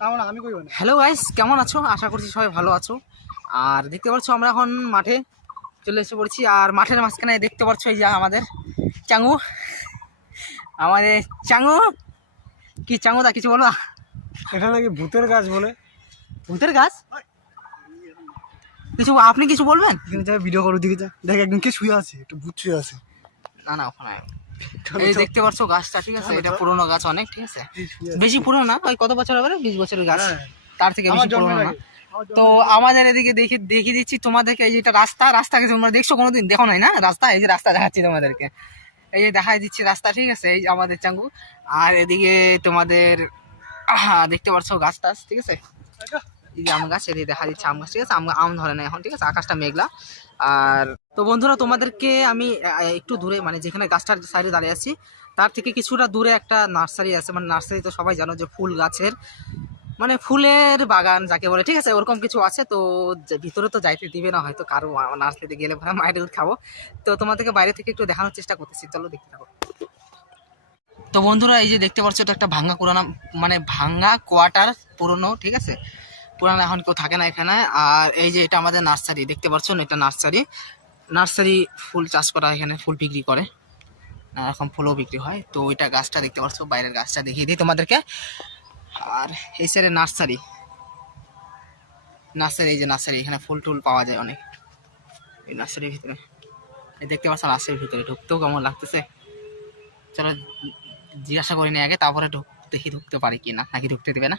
Hello guys, কেমন আছো? আশা করছি সবাই ভালো আছো। আর দেখতে পাচ্ছ আমরা এখন মাঠে চলে এসে পড়েছি। আর মাঠের মাঝখানে দেখতে পাচ্ছ এই যে আমাদের চাঙ্গু, আমাদের চাঙ্গু। কি চাঙ্গু দা, কিছু বলবা? এটা নাকি ভূতের গাছ বলে। ভূতের গাছ? কিছু আপনি কিছু বলবেন? এখানে যা ভিডিও করো, দিকে যা, দেখ একদম কে শুয়ে আছে, একটু ভূত শুয়ে আছে। না না, ওখানে এই দেখতে পাচ্ছ গাছটা, ঠিক আছে? এটা পুরোনো গাছ অনেক, ঠিক আছে? বেশি পুরোনো না, ওই কত বছর হবে? 20 বছরের গাছ, তার থেকে বেশি পুরোনো না। তো আমাদের এদিকে দেখিয়ে দিচ্ছি তোমাদেরকে। এই যে এটা রাস্তাকে তোমরা দেখছো কোনোদিন? দেখো নাই না রাস্তা? এই যে রাস্তা দেখাচ্ছি তোমাদেরকে, এই যে দেখাই দিচ্ছি রাস্তা, ঠিক আছে? এই যে আমাদের চাঙ্গু। আর এদিকে তোমাদের দেখতে পাচ্ছ গাছ টাছ, ঠিক আছে? এই যে আম গাছ, এদিকে দেখা দিচ্ছে আম গাছ, ঠিক আছে? আম ধরে না এখন, ঠিক আছে? আকাশটা মেঘলা। আর তো বন্ধুরা, তোমাদেরকে আমি একটু দূরে, মানে যেখানে গাছটার সাইডে দাঁড়িয়ে আছি তার থেকে কিছুটা দূরে একটা নার্সারি আছে। মানে নার্সারি তো সবাই জানো যে ফুল গাছের, মানে ফুলের বাগান যাকে বলে, ঠিক আছে? ওরকম কিছু আছে। তো ভিতরে তো যাইতে দিবে না হয়তো, কারো নার্সারিতে গেলে পরে মায়ের দুধ খাবো। তো তোমাদেরকে বাইরে থেকে একটু দেখানোর চেষ্টা করতেছি, চলো দেখতে থাকো। তো বন্ধুরা, এই যে দেখতে পাচ্ছ, এটা একটা ভাঙ্গা পুরানা, মানে ভাঙ্গা কোয়ার্টার, পুরনো, ঠিক আছে? পুরানো, এখন কেউ থাকে না এখানে। আর এই যে এটা আমাদের নার্সারি, দেখতে পাচ্ছ না? এটা নার্সারি ফুল চাষ করা, এখানে ফুল বিক্রি করে, এরকম ফুলও বিক্রি হয়। তো ওইটা গাছটা দেখতে পাচ্ছ, বাইরের গাছটা দেখিয়ে দিই তোমাদেরকে। আর এই সাইডে নার্সারি, এই যে নার্সারি, এখানে ফুল টুল পাওয়া যায় অনেক এই নার্সারির ভিতরে। এই দেখতে পাচ্ছ নার্সারির ভিতরে ঢুকতেও কেমন লাগতেছে। চলো জিজ্ঞাসা করিনি আগে, তারপরে দেখি ঢুকতে পারি কি না, নাকি ঢুকতে দেবে না।